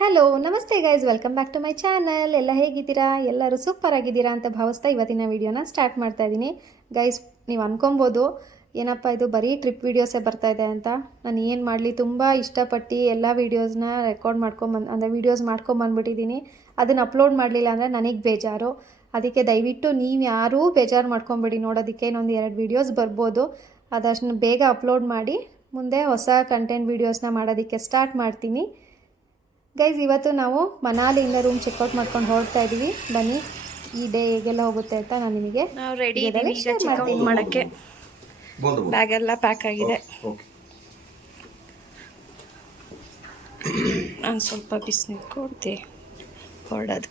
Hello ನಮಸ್ತೆ guys, welcome back to my channel. ಎಲ್ಲ ಹೇಗಿದ್ದೀರಾ? ಎಲ್ಲರೂ ಸೂಪರ್ ಆಗಿದ್ದೀರಾ ಅಂತ ಭಾವಿಸ್ತಾ ಇವತ್ತಿನ ವೀಡಿಯೋನ ಸ್ಟಾರ್ಟ್ ಮಾಡ್ತಾ ಇದ್ದೀನಿ. ಗೈಸ್, ನೀವು ಅನ್ಕೊಬೋದು ಏನಪ್ಪ ಇದು ಬರೀ ಟ್ರಿಪ್ ವೀಡಿಯೋಸೇ ಬರ್ತಾ ಇದೆ ಅಂತ. ನಾನು ಏನು ಮಾಡಲಿ, ತುಂಬ ಇಷ್ಟಪಟ್ಟು ಎಲ್ಲ ವೀಡಿಯೋಸ್ನ ಅಂದರೆ ವೀಡಿಯೋಸ್ ಮಾಡ್ಕೊಂಬಂದ್ಬಿಟ್ಟಿದ್ದೀನಿ. ಅದನ್ನು ಅಪ್ಲೋಡ್ ಮಾಡಲಿಲ್ಲ ಅಂದರೆ ನನಗೆ ಬೇಜಾರು. ಅದಕ್ಕೆ ದಯವಿಟ್ಟು ನೀವು ಯಾರೂ ಬೇಜಾರು ಮಾಡ್ಕೊಬೇಡಿ. ನೋಡೋದಕ್ಕೆ ಇನ್ನೊಂದು 2 ವೀಡಿಯೋಸ್ ಬರ್ಬೋದು. ಅದಷ್ಟು ಬೇಗ ಅಪ್ಲೋಡ್ ಮಾಡಿ ಮುಂದೆ ಹೊಸ ಕಂಟೆಂಟ್ ವೀಡಿಯೋಸ್ನ ಮಾಡೋದಕ್ಕೆ ಸ್ಟಾರ್ಟ್ ಮಾಡ್ತೀನಿ. ಗೈಸ್, ಇವತ್ತು ನಾವು ಮನಾಲಿಯಿಂದ ರೂಮ್ ಚೆಕ್ಔಟ್ ಮಾಡ್ಕೊಂಡು ಹೊರಡ್ತಾ ಇದ್ದೀವಿ. ಬನ್ನಿ ಈ ಡೇ ಹೇಗೆಲ್ಲ ಹೋಗುತ್ತೆ ಅಂತ ನಾನು ನಿಮಗೆ ರೆಡಿ ಇದ್ದೀವಿ ಈಗ ಚೆಕ್ಔಟ್ ಮಾಡೋಕ್ಕೆ. ಬ್ಯಾಗ್ ಎಲ್ಲ ಪ್ಯಾಕ್ ಆಗಿದೆ. ನಾನು ಸ್ವಲ್ಪ ಬಿಸಿನೀರು ಕೊಡ್ತೆ ಹೊರಡೋದು.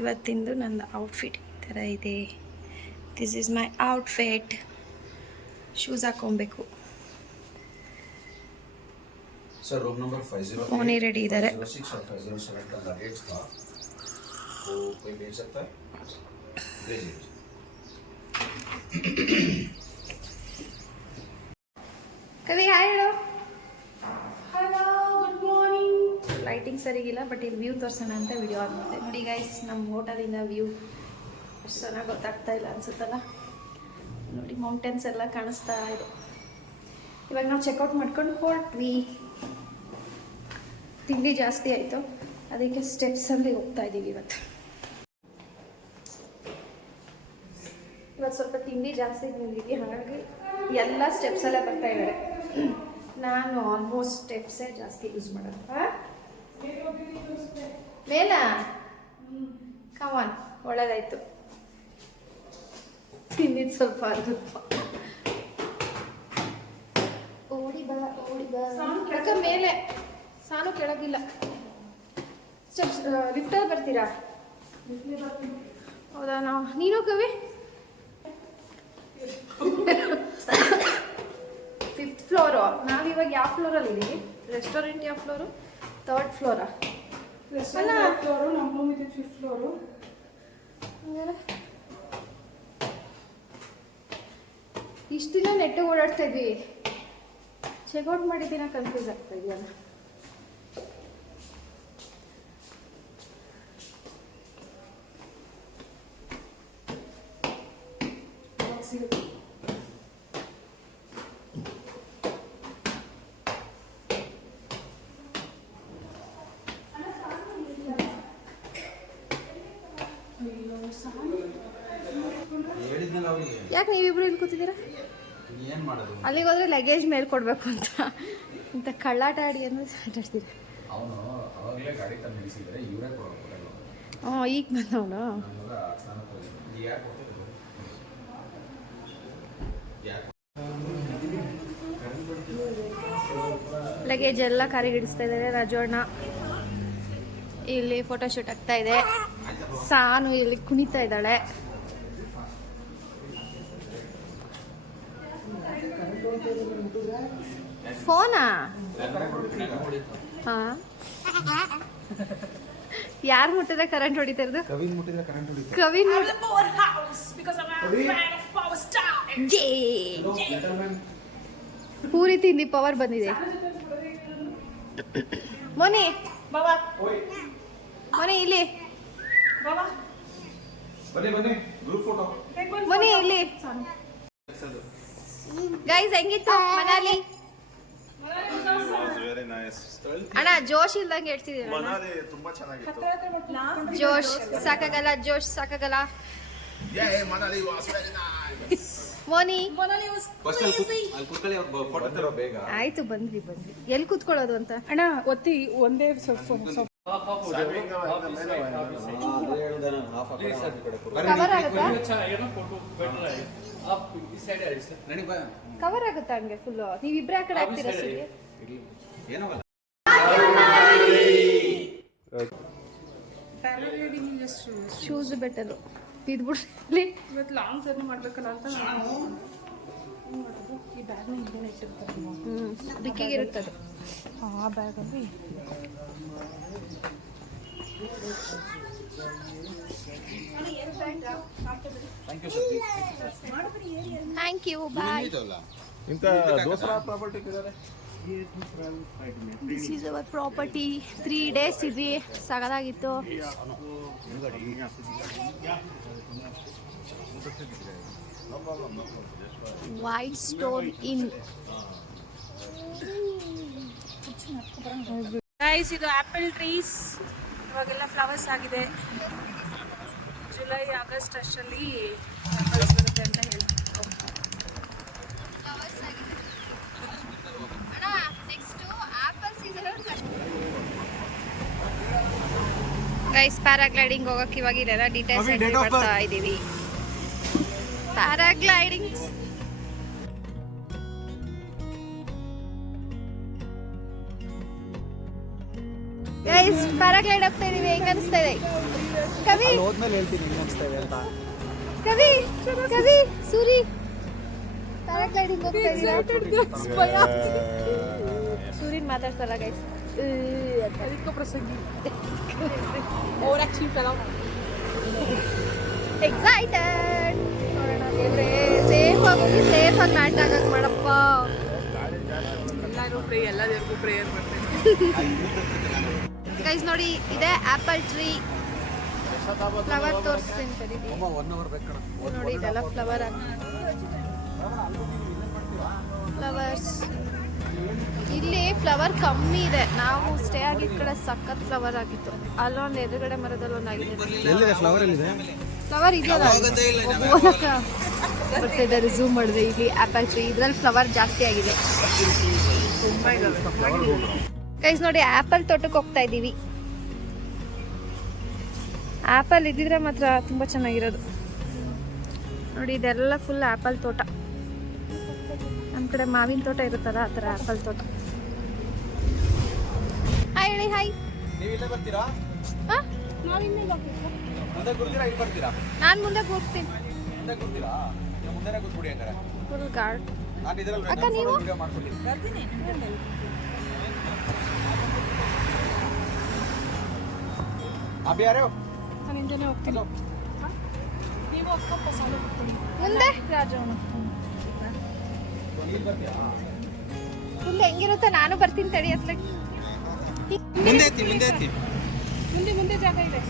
ಇವತ್ತಿಂದು ನನ್ನ ಔಟ್ಫಿಟ್ ಈ ಥರ ಇದೆ. This is my outfit. Shoes ಹಾಕೊಬೇಕು. Sir, room number 508. Moni ready ಇದ್ದಾರೆ. 506 और 507 का लगेज था, वो कोई भेज सकता है? भेजिए. ಕವಿ ಹಾಯ್ ಹೇಳು. Hello, good morning. ಲೈಟಿಂಗ್ ಸರಿಗಿಲ್ಲ, ಬಟ್ ಇಲ್ಲಿ ವ್ಯೂ ತೋರಿಸೋಣ ಅಂತ ವಿಡಿಯೋ ಆನ್ ಮಾಡಿದೆ. ನೋಡಿ ಗೈಸ್, ನಮ್ಮ ಹೋಟೆಲಿಂದ ವ್ಯೂ ಅಷ್ಟು ಚೆನ್ನಾಗಿ ಗೊತ್ತಾಗ್ತಾ ಇಲ್ಲ ಅನ್ಸುತ್ತಲ್ಲ. ನೋಡಿ ಮೌಂಟೇನ್ಸ್ ಎಲ್ಲ ಕಾಣಿಸ್ತಾ ಇದೆ. ಇವಾಗ ನಾವು ಚೆಕ್ಔಟ್ ಮಾಡ್ಕೊಂಡು ಹೊರಟ್ವಿ. ತಿಂಡಿ ಜಾಸ್ತಿ ಆಯಿತು, ಅದಕ್ಕೆ ಸ್ಟೆಪ್ಸಲ್ಲಿ ಹೋಗ್ತಾ ಇದ್ದೀವಿ. ಇವತ್ತು ಸ್ವಲ್ಪ ತಿಂಡಿ ಜಾಸ್ತಿ ತಿಂದಿದ್ದೀವಿ, ಹಾಗಾಗಿ ಎಲ್ಲ ಸ್ಟೆಪ್ಸಲ್ಲೇ ಬರ್ತಾ ಇದ್ದಾರೆ. ನಾನು ಆಲ್ಮೋಸ್ಟ್ ಸ್ಟೆಪ್ಸೇ ಜಾಸ್ತಿ ಯೂಸ್ ಮಾಡೋದು. ಮೇಲ ಕಮಾನ್, ಒಳ್ಳೆದಾಯ್ತು. ತಿಂದಿದ್ದು ಸ್ವಲ್ಪ ಓಡಿ ಬಾ ಯಾಕೆ ಮೇಲೆ ಸಾನು ಕೆಳಗಿಲ್ಲ. ಸ್ಟೆಪ್ಸ್ ಲಿಫ್ಟಲ್ಲಿ ಬರ್ತೀರಾ? ಹೌದಾ? ನೀನು ಕವಿ 5th ಫ್ಲೋರು. ನಾವಿವಾಗ ಯಾವ ಫ್ಲೋರಲ್ಲಿ ಇದ್ದೀವಿ? ರೆಸ್ಟೋರೆಂಟ್ ಯಾವ ಫ್ಲೋರು? 3rd flora? ಅಲ್ಲ, ಫ್ಲೋರು. ನಮ್ಮ ರೂಮ್ ಇದೆ 5th ಫ್ಲೋರು. ಇಷ್ಟು ದಿನ ನೆಟ್ಟಿಗೆ ಓಡಾಡ್ತಾ ಇದ್ವಿ. ಚೆಕ್ಔಟ್ ಮಾಡಿದ್ದೀನ ಕನ್ಫ್ಯೂಸ್ ಆಗ್ತಾ ಇದೆಯಲ್ಲ. ಯಾಕೆ ನೀವಿಬ್ರು ಇಲ್ಲಿ ಕೂತಿದ್ದೀರಾ? ಏನು ಮಾಡೋದು? ಅಲ್ಲಿಗೆ ಹೋದ್ರೆ ಲಗೇಜ್ ಮೇಲೆ ಕೊಡಬೇಕು ಅಂತ ಕಳ್ಳಾಟ ಆಡಿ ಅಂದ್ರೆ ಆಟಾಡ್ತೀರಿ. ಅವನು ಅವಾಗಲೇ ಗಾಡಿ ತಂದು ನಿಲ್ಲಿಸಿದ್ರೆ ಇವರೇ ಕೊಡೋಲ್ಲ. ಹ್ಞೂ, ಈಗ ಬಂದವನು. ಲಗೇಜ್ ಎಲ್ಲ ಕಾರಿಗಿಡಿಸ್ತಾ ಇದ್ದಾರೆ. ರಾಜೋಣ್ಣ ಇಲ್ಲಿ ಫೋಟೋಶೂಟ್ ಆಗ್ತಾ ಇದೆ. ಸಾನು ಇಲ್ಲಿ ಕುಣಿತಾ ಇದ್ದಾಳೆ. ಫೋನಾ? ಹಾ, ಯಾರು ಮುಟ್ಟಿದ್ರೆ ಕರೆಂಟ್ ಹೊಡಿತಾ ಇರೋದು? ಕವಿನ್ ಮುಟ್ಟಿದ್ರೆ ಕರೆಂಟ್ ಹೊಡಿತಾರೆ. ಕವಿನ್ ಪೂರಿ ತಿಂದಿ ಪವರ್ ಬಂದಿದೆ. ಮೊನಿ ಮೊನಿ ಇಲ್ಲಿ, ಬನ್ನಿ ಗ್ರೂಪ್ ಫೋಟೋ. ಮೊನಿ ಇಲ್ಲಿ. ಗೈಸ್, ಹೆಂಗಿತ್ತು ಮನಾಲಿ? ಅಣ್ಣ ಜೋಶ್ ಇಲ್ದಂಗೆ ಹೇಳ್ತಿದ್ದೀರ. ತುಂಬಾ ಚೆನ್ನಾಗಿತ್ತು. ಜೋಶ್ ಸಾಕಾಗಲ್ಲ, ಜೋಶ್ ಸಾಕಾಗಲ್ಲ. ಮೋನಿ ಆಯ್ತು, ಬಂದ್ವಿ. ಎಲ್ಲಿ ಕೂತ್ಕೊಳ್ಳೋದು ಅಂತ? ಅಣ್ಣ ಒತ್ತಿ ಒಂದೇ ಸ್ವಲ್ಪ ಕವರ್ ಆಗುತ್ತಾ? ಕವರ್ ಆಗುತ್ತಾ ಹಂಗೆ ಫುಲ್ಲು? ನೀವಿಬ್ರೇ ಆ ಕಡೆ ಆಗ್ತೀರಾ? ಸರಿ, ಶೂಸ್ ಬೆಟ್ಟರು ಬಿದ್ಬಿಡ್ಲಿ. ಇವತ್ತು ಲಾಂಗ್ ಜರ್ನಿ ಮಾಡ್ಬೇಕಲ್ಲ ಅಂತ ನಾನು ಈ ಬ್ಯಾಗ್ನ ಹಿಂದೆ ಇಟ್ಟಿರ್ತಾರೆ. ದಿಕ್ಕಿಗಿರುತ್ತದು ಆ ಬ್ಯಾಗಲ್ಲಿ. ಥ್ಯಾಂಕ್ ಯು, ಬಾಯ್. ఇంకా దోసరా ప్రాపర్టీ కదా this is our property. 3 days ಇದ್ವಿ, ಸಗದಾಗಿತ್ತು. ವೈಟ್ ಸ್ಟೋನ್ ಇನ್. ಗೈಸ್ ಇದು ಆಪಲ್ ಟ್ರೀಸ್. ಇವಾಗೆಲ್ಲ ಫ್ಲವರ್ಸ್ ಆಗಿದೆ. ಜುಲೈ ಆಗಸ್ಟ್ ಅಷ್ಟರಲ್ಲಿ ಆಪಲ್ಸ್ ಬರುತ್ತೆ ಅಂತ ಹೇಳ್ತಾರೆ. ಗೈಸ್ ಪ್ಯಾರಾಗ್ಲೈಡಿಂಗ್ ಹೋಗಕ್ಕೆ ಇವಾಗ ಇಲ್ಲೆಲ್ಲ ಡೀಟೇಲ್ಸ್ ಮಾಡ್ತಾ ಇದೀವಿ. ಪ್ಯಾರಾಗ್ಲೈಡಿಂಗ್ ಗೈಸ್ ಪ್ಯಾರಾಗ್ಲೈಡ್ ಹೋಗ್ತಾ ಇದೀವಿ. ಹೆಂಗ ಅನಿಸ್ತಾ ಇದೆ ಕವಿ? ಹೋದ್ಮೇಲೆ ಹೇಳ್ತೀನಿ ಹೆಂಗ್ ಅನ್ಸ್ತಾ ಇದೆ ಅಂತ. ಕವಿ ಕವಿ ಸೂರಿ ಪ್ಯಾರಾಗ್ಲೈಡಿಂಗ್ ಹೋಗ್ತಾ ಇದೀರಾ? ಸೂರಿನ್ ಮಾತಾಡ್ತಾರ ಗೈಸ್. ಅದಕ್ಕೆ ಪ್ರಸಂಗಿ ಓವರ್ ಆಕ್ಷನ್ ಫೆಲೋ. ಎಕ್ಸೈಟೆಡ್. ನೋಡೋಣ ದೇವ್ರೆ, ಸೇಫ್ ಆಗಿ ಲ್ಯಾಂಡ್ ಆಗಕ್ ಮಾಡಪ್ಪ. ಎಲ್ಲರೂ ಎಲ್ಲ ದೇವ್ರಿಗೂ ಪ್ರೇಯರ್ ಮಾಡ್ತಾರೆ. ಗೈಸ್ ನೋಡಿ, ಇದೆ ಆಪಲ್ ಟ್ರೀ. ಫ್ಲವರ್ ತೋರಿಸ್ತೀನಿ ತಡೀರಿ. ನೋಡಿ ಇದೆಲ್ಲ ಫ್ಲವರ್ ಫ್ಲವರ್ಸ್. ಇಲ್ಲಿ ಫ್ಲವರ್ ಕಮ್ಮಿ ಇದೆ. ನಾವು ಸ್ಟೇ ಆಗಿದ್ದ ಕಡೆ ಸಖತ್ ಫ್ಲವರ್ ಆಗಿತ್ತು. ಅಲ್ಲೊಂದು ಎದುರುಗಡೆ ಮರದಲ್ಲಿ ಒಂದಾಗಿದೆ. ಫ್ಲವರ್ ಎಲ್ಲಿದೆ? ಫ್ಲವರ್ ಇದೆಯಲ್ಲ ಬರ್ತಿದ್ದಾರೆ. ಝೂಮ್ ಮಾಡಿದೆ. ಇಲ್ಲಿ ಆಪಲ್ ಟ್ರೀ, ಇದ್ರಲ್ಲಿ ಫ್ಲವರ್ ಜಾಸ್ತಿ ಆಗಿದೆ. ಗೈಸ್ ನೋಡಿ, ಆಪಲ್ ತೋಟಕ್ಕೆ ಹೋಗ್ತಾ ಇದ್ದೀವಿ. ಆಪಲ್ ಇದ್ದಿದ್ರೆ ಮಾತ್ರ ತುಂಬ ಚೆನ್ನಾಗಿರೋದು. ನೋಡಿ ಇದೆಲ್ಲ ಫುಲ್ ಆಪಲ್ ತೋಟ. ನಮ್ಮ ಕಡೆ ಮಾವಿನ ತೋಟ ಇರುತ್ತಲ್ಲ, ಆ ಥರ ಆಪಲ್ ತೋಟ. ಹಾಯ್ ಹೇಳಿ. ಹಾಯ್. ನೀವು ಇಲ್ಲೇ ಬರ್ತೀರಾ? ಹಾಂ, ಮುಂದೆ ಕೂರ್ತೀರಾ ಇಲ್ಲಿ ಬರ್ತೀರಾ? ನಾನು ಮುಂದೆ ಕೂರ್ತೀನಿ. ಮುಂದೆ ಕೂರ್ತೀರಾ? ನೀವು ಮುಂದೆನೇ ಕೂತ್ಬಿಡಿ ಹಂಗಾರೆ. Full guard. ನಾನು ಇದರಲ್ಲಿ ಅಕ್ಕ ನೀವು? ವಿಡಿಯೋ ಮಾಡ್ತೀನಿ. ಅಭಿ ಯಾರು? ನಾನು ಹಿಂದೆನೇ ಹೋಗ್ತೀನಿ. ನೀವು ಅಕ್ಕಪ್ಪ ಸಾಲು ಹೋಗ್ತೀನಿ. ಮುಂದೆ ರಾಜವನ ಇಲ್ಲಿ ಬರ್ತೀರಾ? ಫುಲ್ ಹೆಂಗಿರುತ್ತೆ. ನಾನು ಬರ್ತೀನಿ ತಡಿ ಹತ್ರ. ಮುಂದೆ ಎತ್ತಿ, ಮುಂದೆ ಎತ್ತಿ. ಮುಂದೆ ಜಾಗ ಇದೆ.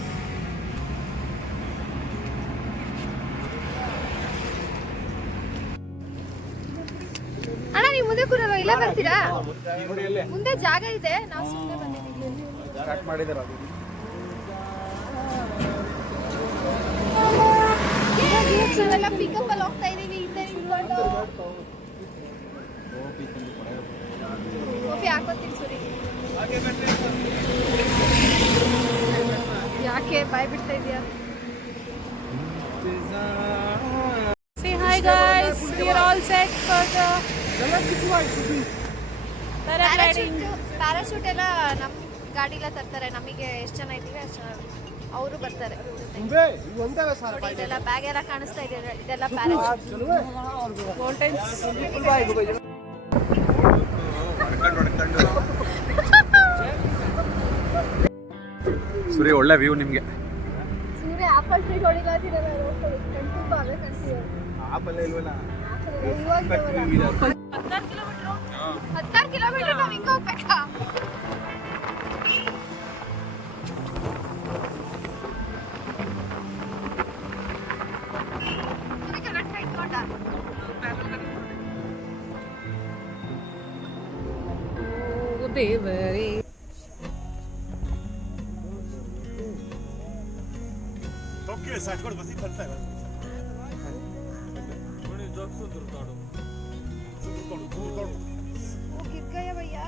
ಅಣ್ಣ ನೀವು ಮುಂದೆ ಕೂರಲ್ವ? ಇಲ್ಲೇ ಬರ್ತೀರಾ? ನೋಡಿ ಅಲ್ಲೇ ಮುಂದೆ ಜಾಗ ಇದೆ. ನಾವು ಸುಮ್ಮನೆ ಬಂದಿದ್ದೀವಿ. ಸ್ಟಾರ್ಟ್ ಮಾಡಿದಾರೆ ಅದು. ನಾವೆಲ್ಲ ಪಿಕಪ್ ಅಲ್ಲಿ ಹೋಗ್ತಾ ಇದೀವಿ. ಹಿಂದೆ ನಿಂತ್ಕೊಂಡು ಕಾಫಿ ಹಾಕೋತೀನಿ ಸುರಿ. ಯಾಕೆ ಬಾಯ್ ಬಿಡ್ತಾ ಇದೀಯಾ? Say hi guys, we are all set for the paragliding. Parachute ಎಲ್ಲ ನಮ್ಮ ಗಾಡಿಲ ತರ್ತಾರೆ. ನಮಗೆ ಎಷ್ಟು ಜನ ಇದ್ದೀವಿ ಅಷ್ಟು ಜನ ಅವರು ಬರ್ತಾರೆ. ನೋಡಿ ಇದೆಲ್ಲ ಬ್ಯಾಗ್ ಎಲ್ಲ ಕಾಣಿಸ್ತಾ ಇದೆ. ಇದೆಲ್ಲ ಪ್ಯಾರಾಶೂಟ್. ಸೂರ್ಯ ಒಳ್ಳೆ ವ್ಯೂ ನಿಮಗೆ. ಸೂರ್ಯ ಆಪಲ್ ಟ್ರೀ ಹೊಡಿಲಾತಿರಲ್ಲ. ಕಣ್ತುಂಬ ಅವೇ ಕಾಣ್ತಿದೆ. ಆಪಲ್ ಇಲ್ವಲ್ಲ? 16 ಕಿಲೋಮೀಟರ್ ನಾವು ಹಿಂಗೆ ಹೋಗ್ಬೇಕಾ? ದೇವರೇ. गिर गया भैया.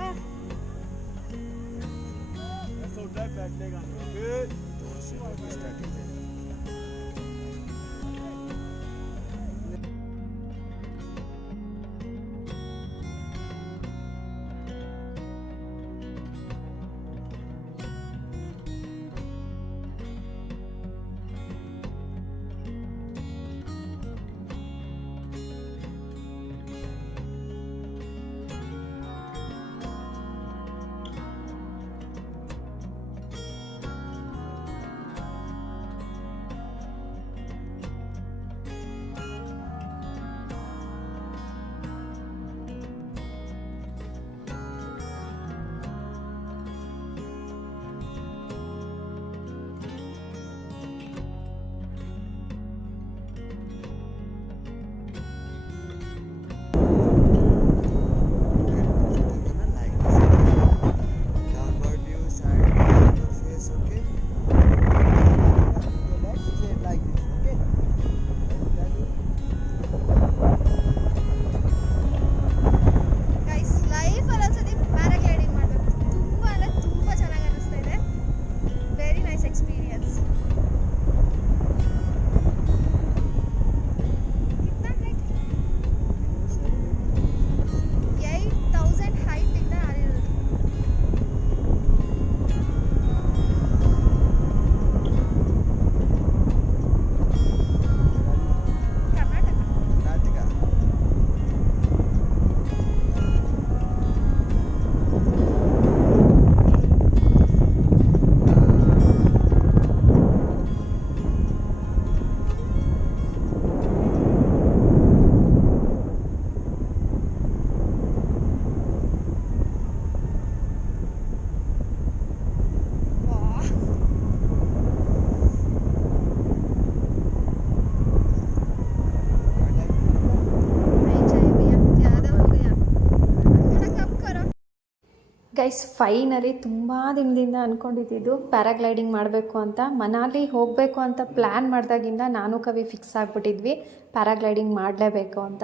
ಗೈಸ್ ಫೈನಲಿ ತುಂಬ ದಿನದಿಂದ ಅಂದ್ಕೊಂಡಿದ್ದು ಪ್ಯಾರಾಗ್ಲೈಡಿಂಗ್ ಮಾಡಬೇಕು ಅಂತ. ಮನಾಲಿ ಹೋಗಬೇಕು ಅಂತ ಪ್ಲ್ಯಾನ್ ಮಾಡಿದಾಗಿಂದ ನಾನು ಕವಿ ಫಿಕ್ಸ್ ಆಗಿಬಿಟ್ಟಿದ್ವಿ ಪ್ಯಾರಾಗ್ಲೈಡಿಂಗ್ ಮಾಡಲೇಬೇಕು ಅಂತ.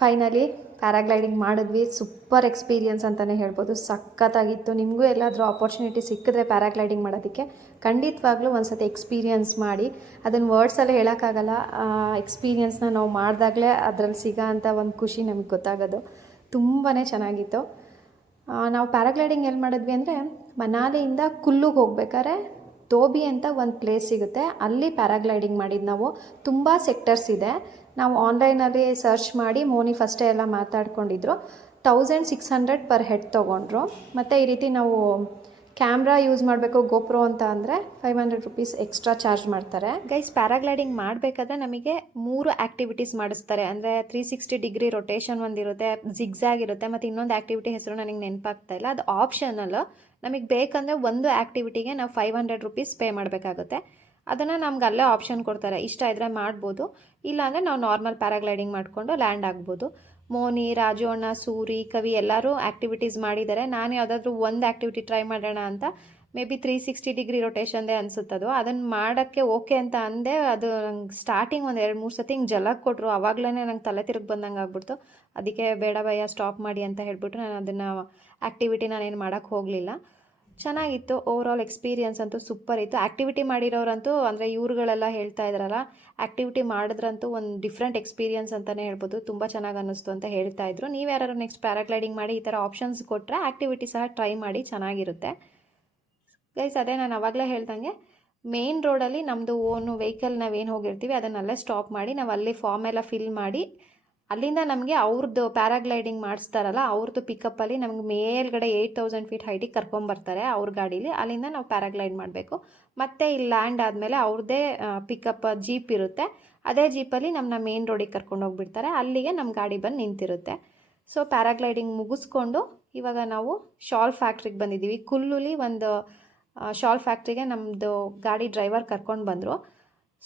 ಫೈನಲಿ ಪ್ಯಾರಾಗ್ಲೈಡಿಂಗ್ ಮಾಡಿದ್ವಿ. ಸೂಪರ್ ಎಕ್ಸ್ಪೀರಿಯನ್ಸ್ ಅಂತಲೇ ಹೇಳ್ಬೋದು. ಸಖತ್ತಾಗಿತ್ತು. ನಿಮಗೂ ಎಲ್ಲಾದರೂ ಆಪರ್ಚುನಿಟಿ ಸಿಕ್ಕಿದ್ರೆ ಪ್ಯಾರಾಗ್ಲೈಡಿಂಗ್ ಮಾಡೋದಕ್ಕೆ ಖಂಡಿತವಾಗ್ಲೂ ಒಂದು ಸತಿ ಎಕ್ಸ್ಪೀರಿಯನ್ಸ್ ಮಾಡಿ. ಅದನ್ನು ವರ್ಡ್ಸಲ್ಲಿ ಹೇಳೋಕ್ಕಾಗಲ್ಲ. ಎಕ್ಸ್ಪೀರಿಯನ್ಸ್ನ ನಾವು ಮಾಡಿದಾಗಲೇ ಅದರಲ್ಲಿ ಸಿಗೋ ಅಂಥ ಒಂದು ಖುಷಿ ನಮಗೆ ಗೊತ್ತಾಗೋದು. ತುಂಬಾ ಚೆನ್ನಾಗಿತ್ತು. ನಾವು ಪ್ಯಾರಾಗ್ಲೈಡಿಂಗ್ ಎಲ್ಲಿ ಮಾಡಿದ್ವಿ ಅಂದರೆ ಮನಾಲಿಯಿಂದ ಕುಲ್ಲುಗೆ ಹೋಗ್ಬೇಕಾದ್ರೆ ಧೋಬಿ ಅಂತ ಒಂದು ಪ್ಲೇಸ್ ಸಿಗುತ್ತೆ, ಅಲ್ಲಿ ಪ್ಯಾರಾಗ್ಲೈಡಿಂಗ್ ಮಾಡಿದ್ದು ನಾವು. ತುಂಬ ಸೆಕ್ಟರ್ಸ್ ಇದೆ. ನಾವು ಆನ್ಲೈನಲ್ಲಿ ಸರ್ಚ್ ಮಾಡಿ ಮೋನಿ ಫಸ್ಟೇ ಎಲ್ಲ ಮಾತಾಡ್ಕೊಂಡಿದ್ರು. 1600 ಪರ್ ಹೆಡ್ ತೊಗೊಂಡ್ರು. ಮತ್ತು ಈ ರೀತಿ ನಾವು ಕ್ಯಾಮ್ರಾ ಯೂಸ್ ಮಾಡಬೇಕು ಗೋಪ್ರೋ ಅಂತ ಅಂದರೆ 500 ರುಪೀಸ್ ಎಕ್ಸ್ಟ್ರಾ ಚಾರ್ಜ್ ಮಾಡ್ತಾರೆ. ಗೈಸ್ ಪ್ಯಾರಾಗ್ಲೈಡಿಂಗ್ ಮಾಡಬೇಕಾದ್ರೆ ನಮಗೆ 3 ಆ್ಯಕ್ಟಿವಿಟೀಸ್ ಮಾಡಿಸ್ತಾರೆ. ಅಂದರೆ 360 ಡಿಗ್ರಿ ರೊಟೇಷನ್ ಒಂದಿರುತ್ತೆ, ಜಿಗ್ಸಾಗ್ ಇರುತ್ತೆ, ಮತ್ತು ಇನ್ನೊಂದು ಆ್ಯಕ್ಟಿವಿಟಿ ಹೆಸರು ನನಗೆ ನೆನಪಾಗ್ತಾ ಇಲ್ಲ. ಅದು ಆಪ್ಷನಲ್. ನಮಗೆ ಬೇಕಂದರೆ ಒಂದು ಆ್ಯಕ್ಟಿವಿಟಿಗೆ ನಾವು 500 ರುಪೀಸ್ ಪೇ ಮಾಡಬೇಕಾಗುತ್ತೆ. ಅದನ್ನು ನಮ್ಗೆ ಅಲ್ಲೇ ಆಪ್ಷನ್ ಕೊಡ್ತಾರೆ. ಇಷ್ಟ ಇದ್ದರೆ ಮಾಡ್ಬೋದು, ಇಲ್ಲಾಂದರೆ ನಾವು ನಾರ್ಮಲ್ ಪ್ಯಾರಾಗ್ಲೈಡಿಂಗ್ ಮಾಡಿಕೊಂಡು ಲ್ಯಾಂಡ್ ಆಗ್ಬೋದು. ಮೋನಿ, ರಾಜು ಅಣ್ಣ, ಸೂರಿ, ಕವಿ ಎಲ್ಲರೂ ಆ್ಯಕ್ಟಿವಿಟೀಸ್ ಮಾಡಿದ್ದಾರೆ. ನಾನು ಯಾವುದಾದ್ರೂ ಒಂದು ಆ್ಯಕ್ಟಿವಿಟಿ ಟ್ರೈ ಮಾಡೋಣ ಅಂತ ಮೇ ಬಿ 360 ಡಿಗ್ರಿ ರೊಟೇಷನ್ದೇ ಅನಿಸುತ್ತದು. ಅದನ್ನು ಮಾಡೋಕ್ಕೆ ಓಕೆ ಅಂತ ಅಂದೆ. ಅದು ನಂಗೆ ಸ್ಟಾರ್ಟಿಂಗ್ ಒಂದು 2-3 ಸತಿ ಹಿಂಗೆ ಜಲಕ್ಕೆ ಕೊಟ್ಟರು. ಆವಾಗಲೇ ನಂಗೆ ತಲೆ ತಿರುಗಿ ಬಂದಂಗೆ ಆಗ್ಬಿಡ್ತು. ಅದಕ್ಕೆ ಬೇಡ ಭಯ್ಯ ಸ್ಟಾಪ್ ಮಾಡಿ ಅಂತ ಹೇಳಿಬಿಟ್ಟು ನಾನು ಅದನ್ನು ಆ್ಯಕ್ಟಿವಿಟಿ ನಾನೇನು ಮಾಡೋಕ್ಕೆ ಹೋಗಲಿಲ್ಲ. ಚೆನ್ನಾಗಿತ್ತು. ಓವರಾಲ್ ಎಕ್ಸ್ಪೀರಿಯನ್ಸ್ ಅಂತೂ ಸೂಪರ್ ಇತ್ತು. ಆ್ಯಕ್ಟಿವಿಟಿ ಮಾಡಿರೋರಂತೂ ಅಂದರೆ ಇವ್ರುಗಳೆಲ್ಲ ಹೇಳ್ತಾ ಇದ್ರಲ್ಲ, ಆ್ಯಕ್ಟಿವಿಟಿ ಮಾಡಿದ್ರಂತೂ ಒಂದು ಡಿಫ್ರೆಂಟ್ ಎಕ್ಸ್ಪೀರಿಯನ್ಸ್ ಅಂತಲೇ ಹೇಳ್ಬೋದು. ತುಂಬ ಚೆನ್ನಾಗಿ ಅನ್ನಿಸ್ತು ಅಂತ ಹೇಳ್ತಾ ಇದ್ರು. ನೀವು ಯಾರು ನೆಕ್ಸ್ಟ್ ಪ್ಯಾರಾಗ್ಲೈಡಿಂಗ್ ಮಾಡಿ ಈ ಥರ ಆಪ್ಷನ್ಸ್ ಕೊಟ್ಟರೆ ಆ್ಯಕ್ಟಿವಿಟಿ ಸಹ ಟ್ರೈ ಮಾಡಿ, ಚೆನ್ನಾಗಿರುತ್ತೆ ಗೈಸ್. ಅದೇ ನಾನು ಆವಾಗಲೇ ಹೇಳ್ದಂಗೆ ಮೇನ್ ರೋಡಲ್ಲಿ ನಮ್ಮದು ಓನು ವೆಹಿಕಲ್ ನಾವೇನು ಹೋಗಿರ್ತೀವಿ ಅದನ್ನಲ್ಲೇ ಸ್ಟಾಪ್ ಮಾಡಿ ನಾವು ಅಲ್ಲಿ ಫಾರ್ಮ್ ಎಲ್ಲ ಫಿಲ್ ಮಾಡಿ ಅಲ್ಲಿಂದ ನಮಗೆ ಅವ್ರದ್ದು ಪ್ಯಾರಾಗ್ಲೈಡಿಂಗ್ ಮಾಡಿಸ್ತಾರಲ್ಲ ಅವ್ರದ್ದು ಪಿಕಪ್ಪಲ್ಲಿ ನಮ್ಗೆ ಮೇಲ್ಗಡೆ 8000 ಫೀಟ್ ಹೈಟಿಗೆ ಕರ್ಕೊಂಬರ್ತಾರೆ ಅವ್ರ ಗಾಡೀಲಿ. ಅಲ್ಲಿಂದ ನಾವು ಪ್ಯಾರಾಗ್ಲೈಡ್ ಮಾಡಬೇಕು. ಮತ್ತು ಇಲ್ಲಿ ಲ್ಯಾಂಡ್ ಆದಮೇಲೆ ಅವ್ರದ್ದೇ ಪಿಕಪ್ ಜೀಪ್ ಇರುತ್ತೆ. ಅದೇ ಜೀಪಲ್ಲಿ ನಮ್ಮನ್ನ ಮೇನ್ ರೋಡಿಗೆ ಕರ್ಕೊಂಡು ಹೋಗ್ಬಿಡ್ತಾರೆ. ಅಲ್ಲಿಗೆ ನಮ್ಮ ಗಾಡಿ ಬಂದು ನಿಂತಿರುತ್ತೆ. ಸೊ ಪ್ಯಾರಾಗ್ಲೈಡಿಂಗ್ ಮುಗಿಸ್ಕೊಂಡು ಇವಾಗ ನಾವು ಶಾಲ್ ಫ್ಯಾಕ್ಟ್ರಿಗೆ ಬಂದಿದ್ದೀವಿ. ಕುಲ್ಲುಲಿ ಒಂದು ಶಾಲ್ ಫ್ಯಾಕ್ಟ್ರಿಗೆ ನಮ್ಮದು ಗಾಡಿ ಡ್ರೈವರ್ ಕರ್ಕೊಂಡು ಬಂದರು.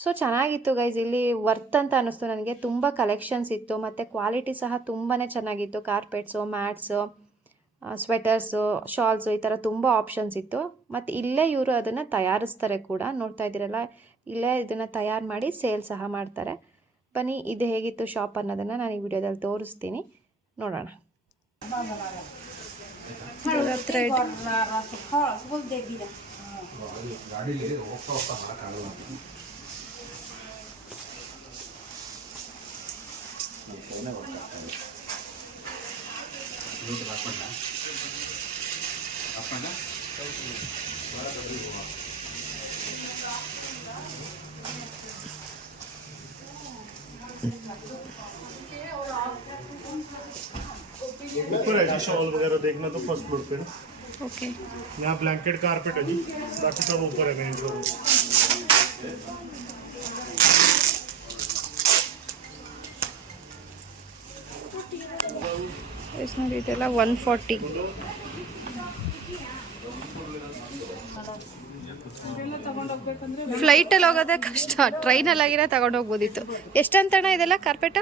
ಸೊ ಚೆನ್ನಾಗಿತ್ತು ಗೈಸ್. ಇಲ್ಲಿ ವರ್ತ್ ಅಂತ ಅನ್ನಿಸ್ತು ನನಗೆ. ತುಂಬ ಕಲೆಕ್ಷನ್ಸ್ ಇತ್ತು ಮತ್ತು ಕ್ವಾಲಿಟಿ ಸಹ ತುಂಬಾ ಚೆನ್ನಾಗಿತ್ತು. ಕಾರ್ಪೆಟ್ಸು, ಮ್ಯಾಟ್ಸು, ಸ್ವೆಟರ್ಸು, ಶಾಲ್ಸು, ಈ ಥರ ತುಂಬ ಆಪ್ಷನ್ಸ್ ಇತ್ತು. ಮತ್ತು ಇಲ್ಲೇ ಇವರು ಅದನ್ನು ತಯಾರಿಸ್ತಾರೆ ಕೂಡ. ನೋಡ್ತಾ ಇದ್ದೀರಲ್ಲ, ಇಲ್ಲೇ ಇದನ್ನು ತಯಾರು ಮಾಡಿ ಸೇಲ್ ಸಹ ಮಾಡ್ತಾರೆ. ಬನ್ನಿ ಇದು ಹೇಗಿತ್ತು ಶಾಪ್ ಅನ್ನೋದನ್ನು ನಾನು ಈ ವಿಡಿಯೋದಲ್ಲಿ ತೋರಿಸ್ತೀನಿ, ನೋಡೋಣ. ಥ್ರೆಡ್ ಗಾಡೀಲಿ ಹೋಗ್ತಾ ಹೋಗ್ತಾ ಮಾಡೋಕ್ಕಾಗಲ್ಲ. ಫೋನೇ ಗೊತ್ತಾಗ್ತದೆ. ನೀಟ್ ಹಾಕೊಂಡ ऊपर है जी शॉल वगैरह देखना तो फर्स्ट फ्लोर पे। ओके, यहाँ ब्लैंकेट कारपेट है जी, बाकी सब ऊपर है मेन फ्लोर। ನೋಡಿ ಇದೆಲ್ಲ 140. ಫ್ಲೈಟಲ್ಲಿ ಹೋಗೋದೇ ಕಷ್ಟ, ಟ್ರೈನಲ್ಲಿ ಆಗಿರೋ ತಗೊಂಡೋಗ್ಬೋದಿತ್ತು. ಎಷ್ಟಂತಣ್ಣ ಇದೆಲ್ಲ ಕಾರ್ಪೆಟ?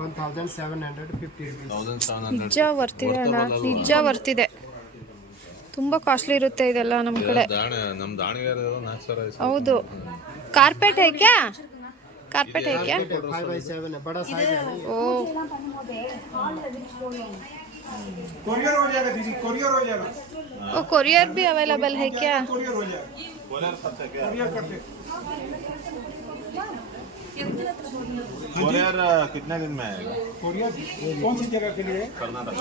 1750 ನಿಜ ವರ್ತಿದೆ ಅಣ್ಣ, ನಿಜ ವರ್ತಿದೆ. ತುಂಬ ಕಾಸ್ಟ್ಲಿ ಇರುತ್ತೆ ಇದೆಲ್ಲ ನಮ್ಮ ಕಡೆ. ಹೌದು. ಕಾರ್ಪೆಟ್ है क्या? कार्पेट है क्या? 5x7 है, बड़ा साइज है। ओ कोरियर हो जाएगा दीदी, कोरियर हो जाएगा। ओ कोरियर भी अवेलेबल है क्या? कोरियर हो जाएगा। कोरियर करते कोरियर कितने दिन में आएगा? कोरियर कौन सी जगह के लिए? कर्नाटक।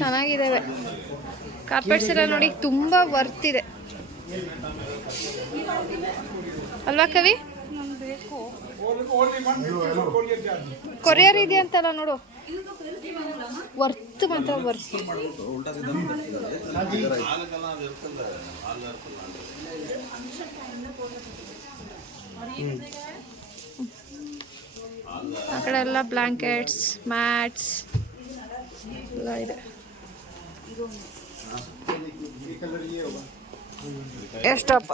ಚೆನ್ನಾಗಿದ್ದಾವೆ ಕಾರ್ಪೆಟ್ಸ್ ಎಲ್ಲ ನೋಡಿ, ತುಂಬ ವರ್ತ್ ಇದೆ ಅಲ್ವಾ ಕವಿ? ಕೊರಿಯರ್ ಇದೆಯಂತಲ್ಲ ನೋಡು, ವರ್ತ್ ಮಾತ್ರ ವರ್ತ್. ಆ ಕಡೆ ಎಲ್ಲ ಬ್ಲಾಂಕೆಟ್ಸ್, ಮ್ಯಾಟ್ಸ್ ಎಲ್ಲ ಇದೆ. ಎಷ್ಟಪ್ಪ?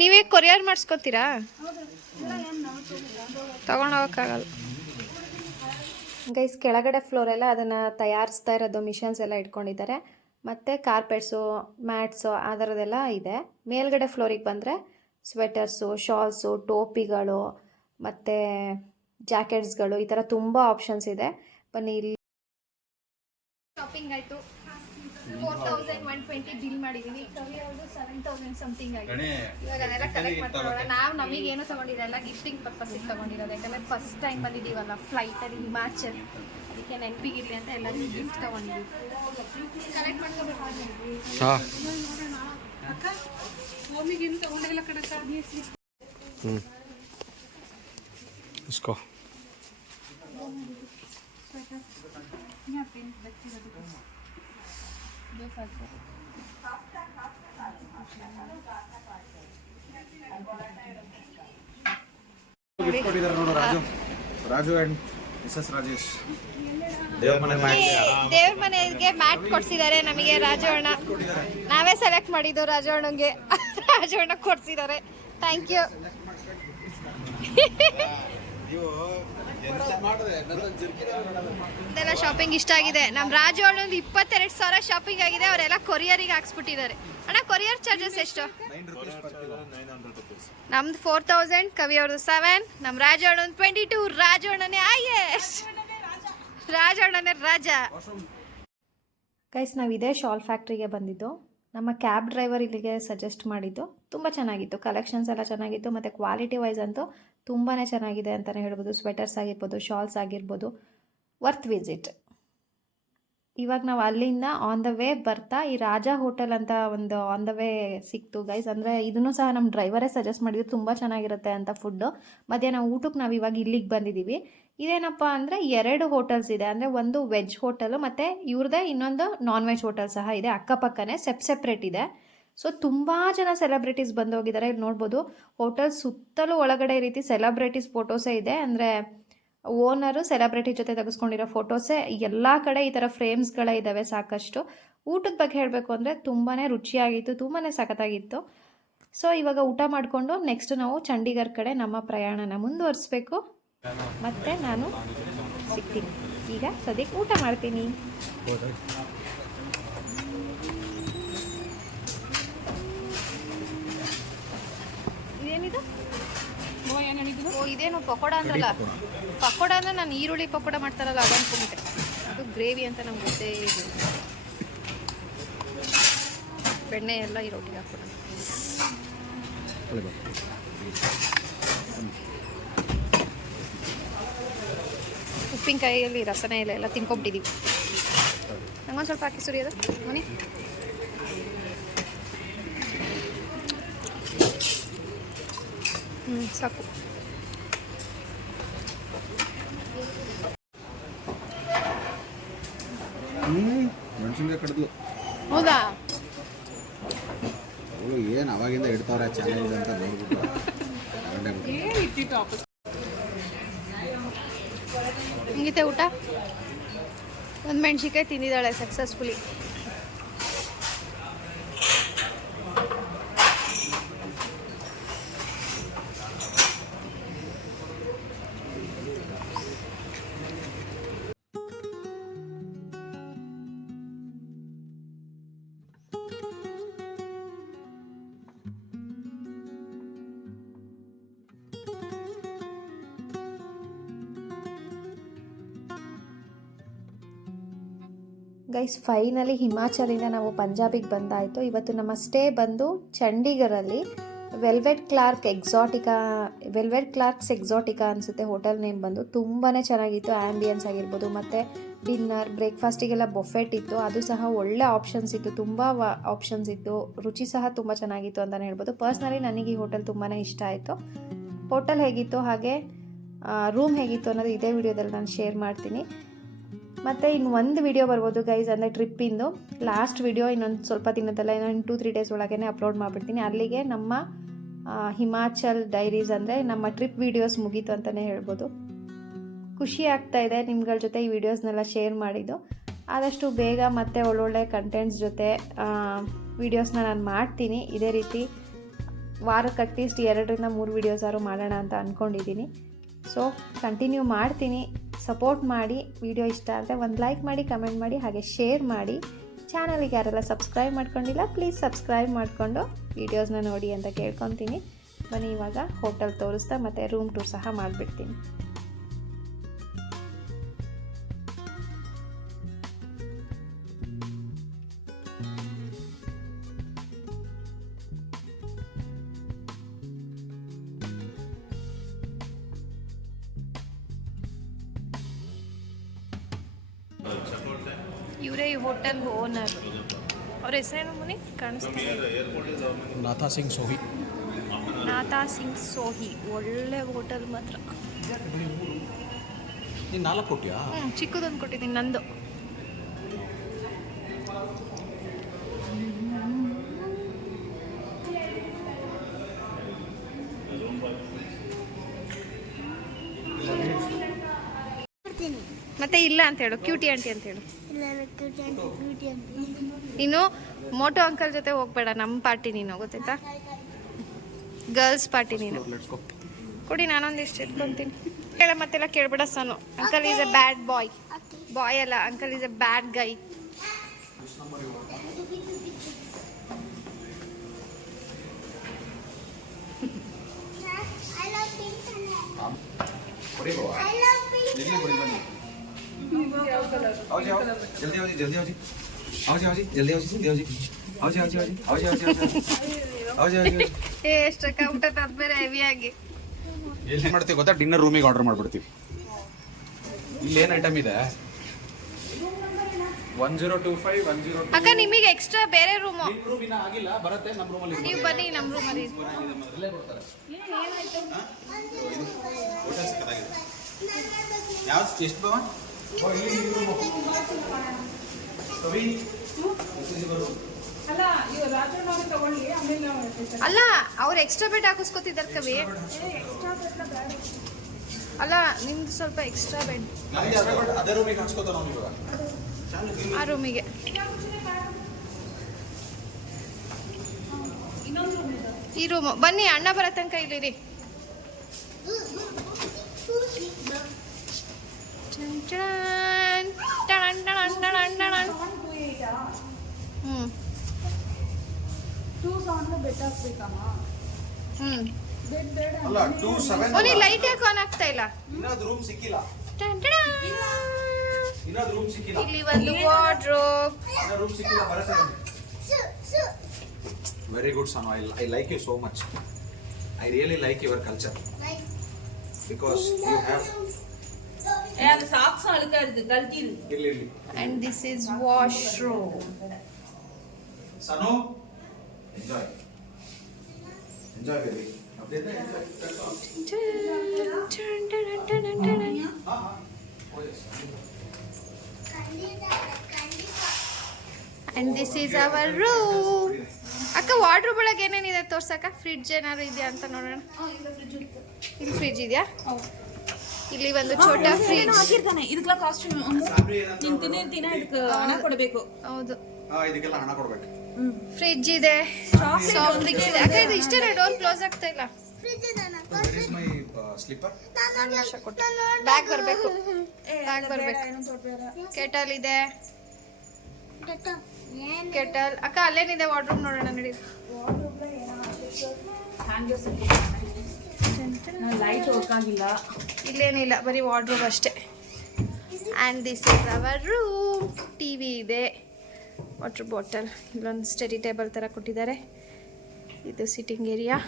ನೀವೇ ಕೊರಿಯರ್ ಮಾಡಿಸ್ಕೊತೀರಾ? ತಗೊಂಡೋಗಕ್ಕಾಗಲ್ಲ ಗೈಸ್. ಕೆಳಗಡೆ ಫ್ಲೋರೆಲ್ಲ ಅದನ್ನು ತಯಾರಿಸ್ತಾ ಇರೋದು ಮಿಷನ್ಸ್ ಎಲ್ಲ ಇಟ್ಕೊಂಡಿದ್ದಾರೆ. ಮತ್ತು ಕಾರ್ಪೆಟ್ಸು, ಮ್ಯಾಟ್ಸು ಆ ಥರದ್ದೆಲ್ಲ ಇದೆ. ಮೇಲ್ಗಡೆ ಫ್ಲೋರಿಗೆ ಬಂದರೆ ಸ್ವೆಟರ್ಸು, ಶಾಲ್ಸು, ಟೋಪಿಗಳು ಮತ್ತು ಜಾಕೆಟ್ಸ್ಗಳು ಈ ಥರ ತುಂಬ ಆಪ್ಷನ್ಸ್ ಇದೆ. ಬನ್ನಿ ಇಲ್ಲಿ ಶಾಪಿಂಗ್ ಆಯಿತು. 4120 ಬಿಲ್ ಮಾಡಿದೀನಿ. ಕವಿ ಅವ್ರದ್ದು 7000 ಸಮಥಿಂಗ್ ಆಗಿದೆ. ಇವಾಗ ಅದೆಲ್ಲ ಕಲೆಕ್ಟ್ ಮಾಡ್ಕೊಳ್ಳೋಣ. ನಾವು ನಮಗೇನು ತೊಗೊಂಡಿರಲ್ಲ, ಗಿಫ್ಟಿಂಗ್ ಪರ್ಪಸ್ಸಿಗೆ ತೊಗೊಂಡಿರೋದು. ಯಾಕಂದರೆ ಫಸ್ಟ್ ಟೈಮ್ ಬಂದಿದ್ದೀವಲ್ಲ ಫ್ಲೈಟಲ್ಲಿ ಹಿಮಾಚಲ್, ಅದಕ್ಕೆ ನೆನಪಿಗಿರಲಿ ಅಂತ ಎಲ್ಲರಿಗೂ ಗಿಫ್ಟ್ ತೊಗೊಂಡಿದ್ದೀವಿ. ಕಲೆಕ್ಟ್ ಮಾಡ್ಕೋಬೇಕು. ಅಕ್ಕ ಹೋಮಿಗೇನು ತಗೊಂಡಿಲ್ಲ ಕಣಕ್ಕ. इसको ಗಿಫ್ಟ್ ಕೊಟ್ಟಿದ್ದಾರೆ ನೋಡು ರಾಜು ಅಂಡ್ ಮಿಸಸ್ ರಾಜೇಶ್. ದೇವ್ರ ಮನೆಗೆ ಮ್ಯಾಟ್ ಕೊಡ್ಸಿದ್ದಾರೆ ನಮಗೆ ರಾಜು ಅಣ್ಣ. ನಾವೇ ಸೆಲೆಕ್ಟ್ ಮಾಡಿದ್ದು ರಾಜು ಅಣ್ಣಂಗೆ. ರಾಜು ಅಣ್ಣ ಕೊಡ್ಸಿದ್ದಾರೆ. Thank you. ಇದೆಲ್ಲ ಶಾಪಿಂಗ್ ಇಷ್ಟ ಆಗಿದೆ. ನಮ್ಮ ರಾಜು ಅಣ್ಣಂದು 22,000 ಶಾಪಿಂಗ್ ಆಗಿದೆ. ಅವರೆಲ್ಲ ಕೊರಿಯರಿಗೆ ಹಾಕ್ಸ್ಬಿಟ್ಟಿದ್ದಾರೆ. ಅಣ್ಣ ಕೊರಿಯರ್ ಚಾರ್ಜಸ್ ಎಷ್ಟು? ನಮ್ದು 4000, ಕವಿ ಅವ್ರದ್ದು 7, ನಮ್ಮ ರಾಜು ಅಣ್ಣಂದು 22. ರಾಜು ಅಣ್ಣನೇ ರಾಜು ಅಣ್ಣನೇ ರಾಜ. ಗೈಸ್, ನಾವು ಇದೇ ಶಾಲ್ ಫ್ಯಾಕ್ಟ್ರಿಗೆ ಬಂದಿದ್ದು. ನಮ್ಮ ಕ್ಯಾಬ್ ಡ್ರೈವರ್ ಇಲ್ಲಿಗೆ ಸಜೆಸ್ಟ್ ಮಾಡಿದ್ದು. ತುಂಬ ಚೆನ್ನಾಗಿತ್ತು, ಕಲೆಕ್ಷನ್ಸ್ ಎಲ್ಲ ಚೆನ್ನಾಗಿತ್ತು ಮತ್ತು ಕ್ವಾಲಿಟಿ ವೈಸ್ ಅಂತೂ ತುಂಬಾ ಚೆನ್ನಾಗಿದೆ ಅಂತಲೇ ಹೇಳ್ಬೋದು. ಸ್ವೆಟರ್ಸ್ ಆಗಿರ್ಬೋದು, ಶಾಲ್ಸ್ ಆಗಿರ್ಬೋದು, ವರ್ತ್ ವಿಸಿಟ್. ಇವಾಗ ನಾವು ಅಲ್ಲಿಂದ ಆನ್ ದ ವೇ ಬರ್ತಾ ಈ ರಾಜಾ ಹೋಟೆಲ್ ಅಂತ ಒಂದು ಆನ್ ದ ವೇ ಸಿಕ್ತು ಗೈಸ್. ಅಂದರೆ ಇದನ್ನು ಸಹ ನಮ್ಮ ಡ್ರೈವರೇ ಸಜೆಸ್ಟ್ ಮಾಡಿದ್ದು, ತುಂಬ ಚೆನ್ನಾಗಿರುತ್ತೆ ಅಂತ ಫುಡ್ಡು. ಮಧ್ಯಾಹ್ನ ಊಟಕ್ಕೆ ನಾವು ಇವಾಗ ಇಲ್ಲಿಗೆ ಬಂದಿದ್ದೀವಿ. ಇದೇನಪ್ಪ ಅಂದರೆ 2 ಹೋಟೆಲ್ಸ್ ಇದೆ. ಅಂದರೆ ಒಂದು ವೆಜ್ ಹೋಟೆಲು ಮತ್ತು ಇವ್ರದ್ದೇ ಇನ್ನೊಂದು ನಾನ್ ವೆಜ್ ಹೋಟೆಲ್ ಸಹ ಇದೆ. ಅಕ್ಕಪಕ್ಕನೇ ಸೆಪ್ರೇಟ್ ಇದೆ. ಸೊ ತುಂಬ ಜನ ಸೆಲೆಬ್ರಿಟೀಸ್ ಬಂದೋಗಿದ್ದಾರೆ. ಇಲ್ಲಿ ನೋಡ್ಬೋದು ಹೋಟೆಲ್ ಸುತ್ತಲೂ ಒಳಗಡೆ ಈ ರೀತಿ ಸೆಲೆಬ್ರಿಟೀಸ್ ಫೋಟೋಸೇ ಇದೆ. ಅಂದರೆ ಓನರು ಸೆಲೆಬ್ರಿಟಿ ಜೊತೆ ತೆಗೆಸ್ಕೊಂಡಿರೋ ಫೋಟೋಸೇ ಎಲ್ಲ ಕಡೆ ಈ ಥರ ಫ್ರೇಮ್ಸ್ಗಳೇ ಇದ್ದಾವೆ ಸಾಕಷ್ಟು. ಊಟದ ಬಗ್ಗೆ ಹೇಳಬೇಕು ಅಂದರೆ ತುಂಬಾ ರುಚಿಯಾಗಿತ್ತು, ತುಂಬಾ ಸಖತ್ತಾಗಿತ್ತು. ಸೊ ಇವಾಗ ಊಟ ಮಾಡಿಕೊಂಡು ನೆಕ್ಸ್ಟ್ ನಾವು ಚಂಡೀಗಢ ಕಡೆ ನಮ್ಮ ಪ್ರಯಾಣನ ಮುಂದುವರಿಸ್ಬೇಕು. ಮತ್ತು ನಾನು ಸಿಗ್ತೀನಿ. ಈಗ ಸದ್ಯಕ್ಕೆ ಊಟ ಮಾಡ್ತೀನಿ. ಇದೇನಿದು? ಓ, ಇದೇನು ಪಕೋಡ ಅಂದ್ರಲ್ಲ. ಪಕೋಡ ಅಂದರೆ ನಾನು ಈರುಳ್ಳಿ ಪಕೋಡ ಮಾಡ್ತಾರಲ್ಲ ಅದು ಅನ್ಕೊಂಬಿಟ್ಟೆ. ಅದು ಗ್ರೇವಿ ಅಂತ ನಂಗೆ ಗೊತ್ತೇ ಇದೆ. ಬೆಣ್ಣೆ ಎಲ್ಲ ಈರುಳ್ಳಿಗೆ ಹಾಕೋಣ. ಉಪ್ಪಿನಕಾಯಿಯಲ್ಲಿ ರಸನೇ ಇಲ್ಲ, ಎಲ್ಲ ತಿನ್ಕೊಂಬಿಟ್ಟಿದ್ದೀವಿ. ನಂಗೊಂದು ಸ್ವಲ್ಪ ಹಾಕಿ ಸುರಿಯೋದು ಮನೆ. ಸಾಕು. ಮೆಣಸಿನ್ಕಾಯಿ ಕಡಿದ್ಲು. ಹೌದಾ? ಅವಳು ಏನು ಅವಾಗಿಂದ ಇಡ್ತಾವ್ರೆ ಚಾಲೆಂಜ್ ಅಂತ ನೋಡ್ಬಿಟ್ಟು ಹಿಂಗಿದೆ ಊಟ. ಒಂದು ಮೆಣಸಿನ್ಕಾಯಿ ತಿಂದಿದ್ದಾಳೆ ಸಕ್ಸಸ್ಫುಲಿ. ಗೈಸ್, ಫೈನಲಿ ಹಿಮಾಚಲಿಂದ ನಾವು ಪಂಜಾಬಿಗೆ ಬಂದಾಯಿತು. ಇವತ್ತು ನಮ್ಮ ಸ್ಟೇ ಬಂದು ಚಂಡೀಗಢಲ್ಲಿ ವೆಲ್ವೆಟ್ ಕ್ಲಾರ್ಕ್ಸ್ ಎಕ್ಸಾಟಿಕಾ ಅನಿಸುತ್ತೆ ಹೋಟೆಲ್ ನೇಮ್ ಬಂದು. ತುಂಬಾ ಚೆನ್ನಾಗಿತ್ತು. ಆ್ಯಂಬಿಯನ್ಸ್ ಆಗಿರ್ಬೋದು ಮತ್ತು ಡಿನ್ನರ್, ಬ್ರೇಕ್ಫಾಸ್ಟಿಗೆಲ್ಲ ಬೊಫೆಟ್ ಇತ್ತು. ಅದು ಸಹ ಒಳ್ಳೆ ಆಪ್ಷನ್ಸ್ ಇತ್ತು, ತುಂಬ ಆಪ್ಷನ್ಸ್ ಇತ್ತು. ರುಚಿ ಸಹ ತುಂಬ ಚೆನ್ನಾಗಿತ್ತು ಅಂತಲೇ ಹೇಳ್ಬೋದು. ಪರ್ಸ್ನಲಿ ನನಗೆ ಈ ಹೋಟೆಲ್ ತುಂಬಾ ಇಷ್ಟ ಆಯಿತು. ಹೋಟೆಲ್ ಹೇಗಿತ್ತು ಹಾಗೆ ರೂಮ್ ಹೇಗಿತ್ತು ಅನ್ನೋದು ಇದೇ ವಿಡಿಯೋದಲ್ಲಿ ನಾನು ಶೇರ್ ಮಾಡ್ತೀನಿ. ಮತ್ತು ಇನ್ನು ಒಂದು ವಿಡಿಯೋ ಬರ್ಬೋದು ಗೈಸ್, ಅಂದರೆ ಟ್ರಿಪ್ಪಿಂದು ಲಾಸ್ಟ್ ವಿಡಿಯೋ ಇನ್ನೊಂದು ಸ್ವಲ್ಪ ದಿನದಲ್ಲ, ಇನ್ನೊಂದು 2-3 ಡೇಸ್ ಒಳಗೇ ಅಪ್ಲೋಡ್ ಮಾಡಿಬಿಡ್ತೀನಿ. ಅಲ್ಲಿಗೆ ನಮ್ಮ ಹಿಮಾಚಲ್ ಡೈರೀಸ್ ಅಂದರೆ ನಮ್ಮ ಟ್ರಿಪ್ ವೀಡಿಯೋಸ್ ಮುಗೀತು ಅಂತಲೇ ಹೇಳ್ಬೋದು. ಖುಷಿ ಆಗ್ತಾ ಇದೆ ನಿಮ್ಗಳ ಜೊತೆ ಈ ವಿಡಿಯೋಸ್ನೆಲ್ಲ ಶೇರ್ ಮಾಡಿದ್ದು. ಆದಷ್ಟು ಬೇಗ ಮತ್ತೆ ಒಳ್ಳೊಳ್ಳೆ ಕಂಟೆಂಟ್ಸ್ ಜೊತೆ ವೀಡಿಯೋಸ್ನ ನಾನು ಮಾಡ್ತೀನಿ. ಇದೇ ರೀತಿ ವಾರಕ್ಕೆ ಅಟ್ಲೀಸ್ಟ್ 2ರಿಂದ 3 ವೀಡಿಯೋಸ್ ಆದರೂ ಮಾಡೋಣ ಅಂತ ಅಂದ್ಕೊಂಡಿದ್ದೀನಿ. ಸೊ ಕಂಟಿನ್ಯೂ ಮಾಡ್ತೀನಿ. ಸಪೋರ್ಟ್ ಮಾಡಿ. ವಿಡಿಯೋ ಇಷ್ಟ ಆದರೆ ಒಂದು ಲೈಕ್ ಮಾಡಿ, ಕಮೆಂಟ್ ಮಾಡಿ, ಹಾಗೆ ಶೇರ್ ಮಾಡಿ. ಚಾನಲಿಗೆ ಯಾರೆಲ್ಲ ಸಬ್ಸ್ಕ್ರೈಬ್ ಮಾಡ್ಕೊಂಡಿಲ್ಲ ಪ್ಲೀಸ್ ಸಬ್ಸ್ಕ್ರೈಬ್ ಮಾಡಿಕೊಂಡು ವೀಡಿಯೋಸ್ನ ನೋಡಿ ಅಂತ ಕೇಳ್ಕೊತೀನಿ. ಬನ್ನಿ ಇವಾಗ ಹೋಟೆಲ್ ತೋರಿಸ್ತಾ ಮತ್ತು ರೂಮ್ ಟೂರ್ ಸಹ ಮಾಡಿಬಿಡ್ತೀನಿ. ಇವರೇ ಈ ಹೋಟೆಲ್ ಓನರ್. ಅವ್ರ ಹೆಸರೇನು ಮುನಿ ಕಾಣಿಸ್ತೀನಿ? ನಾಥಾ ಸಿಂಗ್ ಸೋಹಿ. ನಾಥಾ ಸಿಂಗ್ ಸೋಹಿ. ಒಳ್ಳೆ ಹೋಟೆಲ್ ಮಾತ್ರ. ನೀನು 4 ಕೊಟ್ಟಿಯಾ? ಚಿಕ್ಕದೊಂದು ಕೊಟ್ಟಿದ್ದೀನಿ ನಂದು. ಮತ್ತೆ ಇಲ್ಲ ಅಂತ ಹೇಳು, ಕ್ಯೂಟಿ ಆಂಟಿ ಅಂತ ಹೇಳು. ನೀನು ಮೋಟೋ ಅಂಕಲ್ ಜೊತೆ ಹೋಗ್ಬೇಡ, ನಮ್ಮ ಪಾರ್ಟಿ ನೀನು, ಗೊತ್ತಾಯ್ತಾ? ಗರ್ಲ್ಸ್ ಪಾರ್ಟಿ ನೀನು. ಕೊಡಿ, ನಾನೊಂದಿಷ್ಟು ಇಟ್ಕೊತೀನಿ. ಹೇಳ ಮತ್ತೆಲ್ಲ ಕೇಳ್ಬೇಡ ಸಾನು. ಅಂಕಲ್ ಈಸ್ ಎ ಬ್ಯಾಡ್ ಬಾಯ್. ಬಾಯ್ ಅಲ್ಲ, ಅಂಕಲ್ ಈಸ್ ಎ ಬ್ಯಾಡ್ ಗೈ. ಎಷ್ಟಕ್ಕ ಊಟ ತದ್ಮೇಲೆ ಹೆವಿಯಾಗಿ ಎಲ್ಲಿ ಮಾಡ್ತೀವಿ ಗೊತ್ತಾ? ಡಿನ್ನರ್ ರೂಮಿಗೆ ಆರ್ಡರ್ ಮಾಡ್ಬಿಡ್ತೀವಿ. ಇಲ್ಲಿ ಏನು ಐಟಮ್ ಇದೆ? 1025 10. ಅಕ್ಕ ನಿಮಗೆ ಎಕ್ಸ್ಟ್ರಾ ಬೇರೆ ರೂಮು. ರೂಮ್ ಇನ್ನ ಆಗಿಲ್ಲ, ಬರುತ್ತೆ ನಮ್ಮ ರೂಮಲ್ಲಿ. ನೀವು ಬನ್ನಿ ನಮ್ಮ ರೂಮಲ್ಲಿ. ಯಾವ್ದು ಎಷ್ಟು ಬವ? ಅಲ್ಲ, ಅವ್ರು ಎಕ್ಸ್ಟ್ರಾ ಬೆಡ್ ಹಾಕಿಸ್ಕೊತಿದ್ದಾರೆ ಕವಿ. ಅಲ್ಲ, ನಿಮ್ದು ಸ್ವಲ್ಪ ಎಕ್ಸ್ಟ್ರಾ ಬೆಡ್ ಅದೇ ರೂಮಿಗೆ ಹಾಕ್ಸ್ಕೊತ ನಾವು ಇವಾಗ. ಆ ರೂಮಿಗೆ. ಈ ರೂಮು ಬನ್ನಿ, ಅಣ್ಣ ಬರೋ ತನಕ ಇಲ್ಲಿರಿ. ಅಲ್ಲ 27 ಓನಿ ಲೈಟ್ ಯಾಕೆ ಆನ್ ಆಗ್ತಾ ಇಲ್ಲ? ಇನ್ನೊಂದು ರೂಮ್ ಸಿಕ್ಕಿಲ್ಲ. ಇಲ್ಲಿ ಒಂದು ವಾರ್ಡ್ರೋಬ್. ರೂಮ್ ಸಿಕ್ಕಿಲ್ಲ, ಬರುತ್ತೆ. Very good Sanu. I like you so much. I really like your culture because you have. ಇಲ್ಲಿ And this is washroom. Sanu, enjoy baby. And this is our room. ಅಕ್ಕ ವಾರ್ಡ್ರೋಬ್ ಒಳಗೆ ಏನೇನಿದೆ ತೋರ್ಸಕ್ಕ? ಫ್ರಿಡ್ಜ್ ಏನಾದ್ರು ಇದೆಯಾ ಅಂತ ನೋಡೋಣ. ಇಲ್ಲಿ ಫ್ರಿಡ್ಜ್ ಇದೆಯಾ? ಇಲ್ಲಿ ಒಂದು ಛೋಟಾ ಫ್ರಿಡ್ಜ್ ಹಾಕಿರ್ತಾನೆ. ಇದಕ್ಕೆಲ್ಲ ಕಾಸ್ಟ್ಯೂಮ್ ತಿನ್ನ ಇದಕ್ಕೆ ಹಣ ಕೊಡಬೇಕು. ಹೌದು, ಇದಕ್ಕೆಲ್ಲ ಹಣ ಕೊಡ್ಬೇಕು. ಫ್ರಿಡ್ಜ್ ಇದೆ, ಸಾಫ್ಟ್ ಡ್ರಿಂಕ್ಸ್ ಇದೆ. ಅಕ್ಕ ಇದು ಇಷ್ಟೇ, ಡೋರ್ ಕ್ಲೋಸ್ ಆಗ್ತಾ ಇಲ್ಲ. Where is my slipper? Bag ಬರಬೇಕು. ಕೆಟಲ್ ಇದೆ. ಕೆಟಲ್ ಅಕ್ಕ ಅಲ್ಲೇನಿದೆ ವಾರ್ಡ್ರೋಬ್ ನೋಡೋಣ ನಡಿ. ಲೈಟ್ ವರ್ಕ್ ಆಗಿಲ್ಲ. ಇಲ್ಲೇನಿಲ್ಲ, ಬರೀ ವಾರ್ಡ್ರೋಬ್ ಅಷ್ಟೇ. And this is our room. T V ಇದೆ, ವಾಟರ್ ಬಾಟಲ್, ಇಲ್ಲೊಂದು ಸ್ಟಡಿ ಟೇಬಲ್ ಥರ ಕೊಟ್ಟಿದ್ದಾರೆ. ಇದು ಸಿಟ್ಟಿಂಗ್ ಏರಿಯಾ.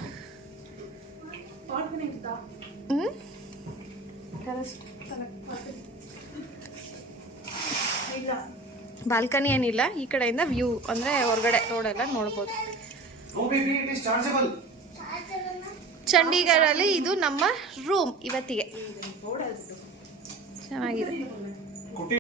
ಬಾಲ್ಕನಿ ಏನಿಲ್ಲ. ಈ ಕಡೆಯಿಂದ ವ್ಯೂ ಅಂದರೆ ಹೊರಗಡೆ ರೋಡೆಲ್ಲ ನೋಡ್ಬೋದು. No baby, it is chargeable. ಚಂಡೀಗಢಲ್ಲಿ ಇದು ನಮ್ಮ ರೂಮ್ ಇವತ್ತಿಗೆ. ಚೆನ್ನಾಗಿದೆ.